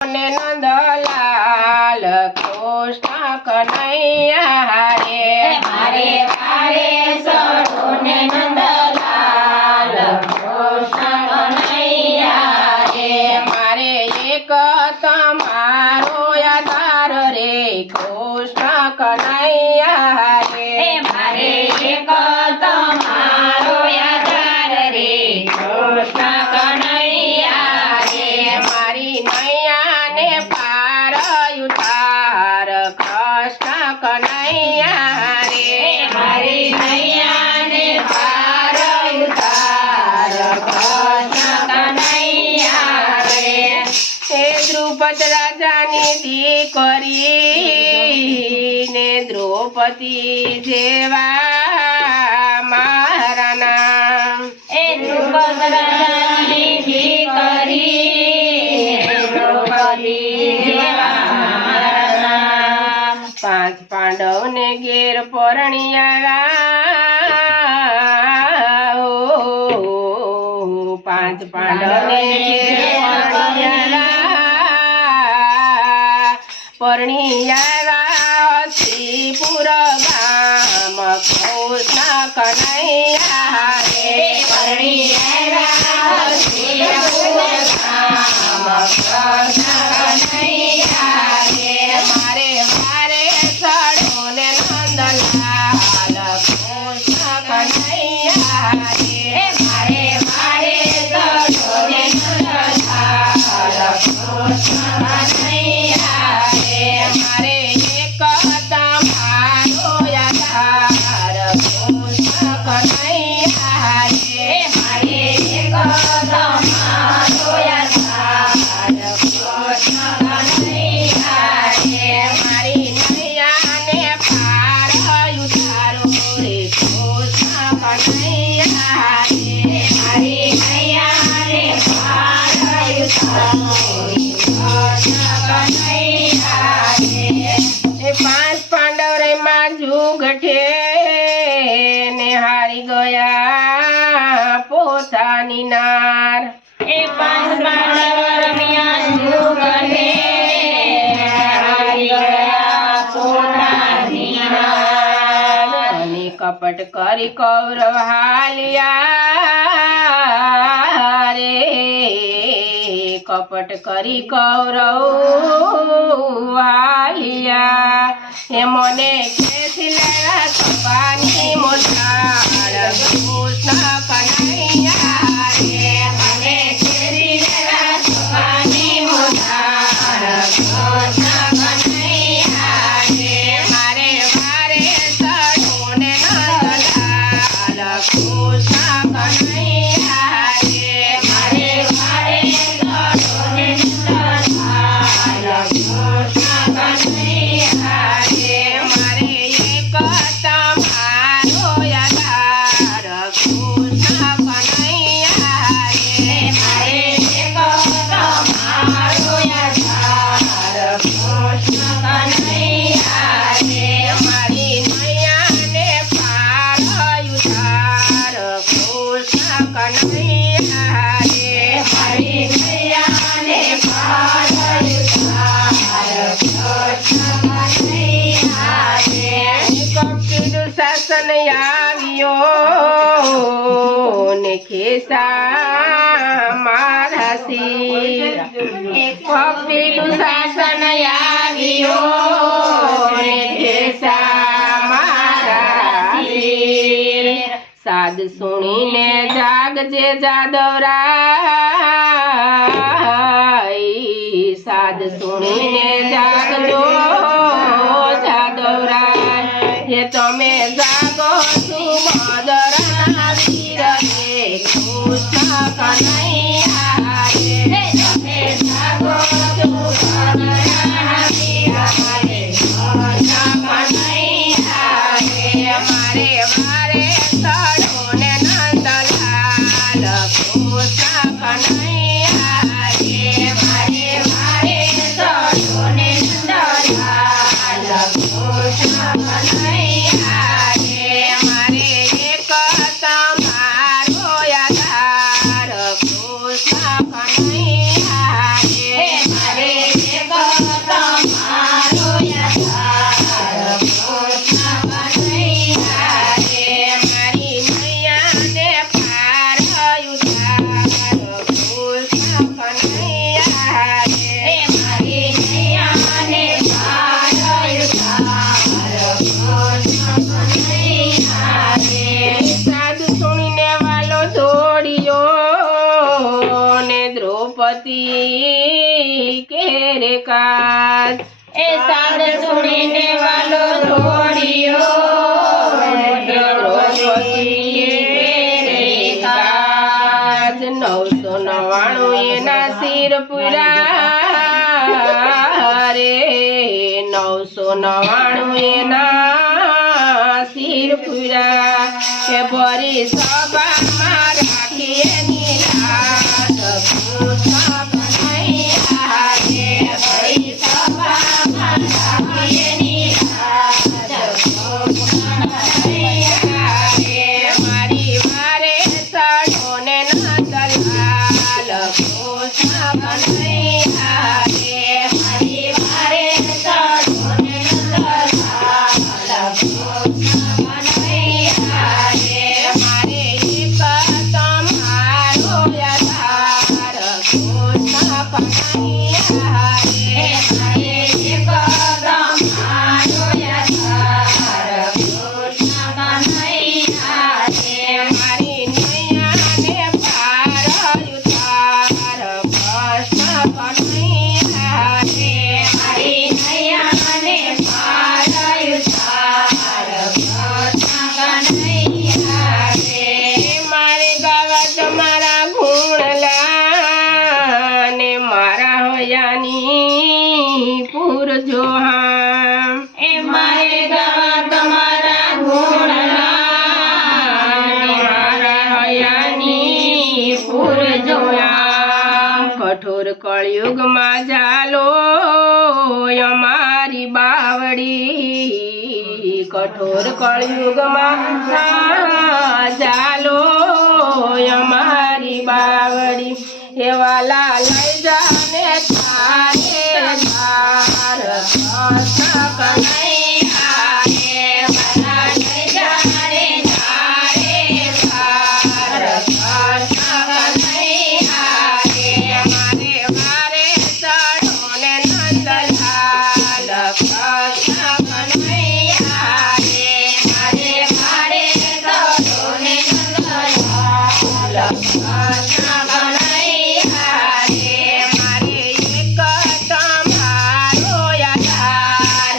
નંદલાલ કૃષ્ણ કનૈયા રે મારે વારે સડો ને નંદલાલ કૃષ્ણ કનૈયા રે મારે એક તમારો આધાર રે કૃષ્ણ કનૈયા રે મારે એક તમારો આધાર રે કૃષ્ણ કનૈયા રે મારી નૈયાને પાર ઉતાર કૃષ્ણ કનૈયા રે મારી નૈયાને પાર ઉતાર કૃષ્ણ કનૈયા રે હે દ્રુપદ રાજાની દીકરી ને દ્રૌપદી જેવા મારા નામ એ દ્રુપદ રાજાની દીકરી દ્રૌપદી જેવા મારા નામ પાંચ પાંડવને ઘેર પરણિયા ઓ પાંચ પાંડવને ઘેર પરણિયા શ્રીપુર ગામ કૃષ્ણ કનૈયા રે પરણિયા શ્રીપુર ગામ કૃષ્ણ કનૈયા રે મારે મારે ચડો ને નંદલાલ કૃષ્ણ કનૈયા રે મારે મારે સડો ને નંદલાલ કૃષ્ણ કનૈયા રે મારે એક તમારો આધાર કૃષ્ણ કનૈયા રે મારે એક તમારો આધાર કૃષ્ણ કનૈયા રે મારી નૈયાને પાર ઉતારો રે કૃષ્ણ કનૈયા રે મારી નૈયાને પાર ઉતારો કૃષ્ણ કનૈયા રે એ પાંચ પાંડવ રે માં જુગઠે ને હારી ગયા પોતાની નાર એ પાંચ પાંડવ રમ્યા જુગલે હારી ગયા પોતાની નાર અને કપટ કરી કૌરવ હાલ્યા રે કપટ કરી કૌરવ હાલ્યા એ મને ખેંચી લેવા સપાની મોટાળ કૃષ્ણ કનૈયા રે મને ખેરી લેવા સપાની મોટાળ કૃષ્ણ કનૈયા રે મારે વારે ચડો ને નંદલાલ કૃષ્ણ કનૈયા રે મારે વારે સડો ને નંદલાલ કૃષ્ણ કનૈયા રે મારે એક તમારો આધાર કૃષ્ણ કનૈયા રે મારે એક તમારો આધાર કૃષ્ણ કનૈયા રે મારી નૈયાને પાર ઉતાર કૃષ્ણ કનૈયા રે મારી નૈયાને પાર ઉતાર કૃષ્ણ કનૈયા રે કપિલ શાસન આવ્યો ને ખેસા મારા શિર કપિલ શાસન આવ્યો ને ખેસા મારા શિર સાદ સુણીને જાગજે જાદવરાય સાદ સુણીને જાગજો જાદવરાય એ તમે જાગો સુમદરના વીર રે કૃષ્ણ કનૈયા રે તમે જાગો સુમદરના વીર રે કૃષ્ણ કનૈયા રે મારે વારે ચડો ને નંદલાલ કૃષ્ણ કનૈયા રે મારે વારે સડો ને નંદલાલ રે કાજ એ સાદ સુણીને વાલો ધોળિયો દ્રૌપદીએ પહેરે કાજ 999 એના શિર પૂરા રે 999 એના શિર પૂરા કે ભરી સભામાં રાખી એની લાજ કૃષ્ણ કનૈયા રે ભરી સભામાં રાખી એની લાજ કૃષ્ણ કનૈયા રે મારી વારે ચડો ને નંદલાલ કૃષ્ણ કનૈયા રે મારી વારે ચડો ને નંદલાલ કૃષ્ણ કનૈયા રે મારે એક તમારો યાદાર કૃષ્ણ કનૈયા રે મારે એક તમારો યાદાર કૃષ્ણ કનૈયા રે મારી નૈયાને પાર ઉતાર કૃષ્ણ કનૈયા રે મારી નૈયાને પાર ઉતાર કૃષ્ણ કનૈયા રે મારે ગાવા તમારા ગુણલા ને મારા હયાની પૂરજો હા એ મારે ગાવા તમારા ગુણગાન મારા હયાની પૂરજો હા કઠોર કળિયુગમાં જાલો અમારી બાવડી કઠોર કળિયુગમાં જાલો અમારી બાવડી એવા લઈ જાને તારે ધાર કૃષ્ણ કનૈયા રે મારા લઈ જાને તારે ધાર કૃષ્ણ કનૈયા રે મારે વારે ચડો ને નંદલાલ કૃષ્ણ કનૈયા રે મારે મારે ચડો ને નંદલાલ કૃષ્ણ કનૈયા રે મારે એક તમારો યાદાર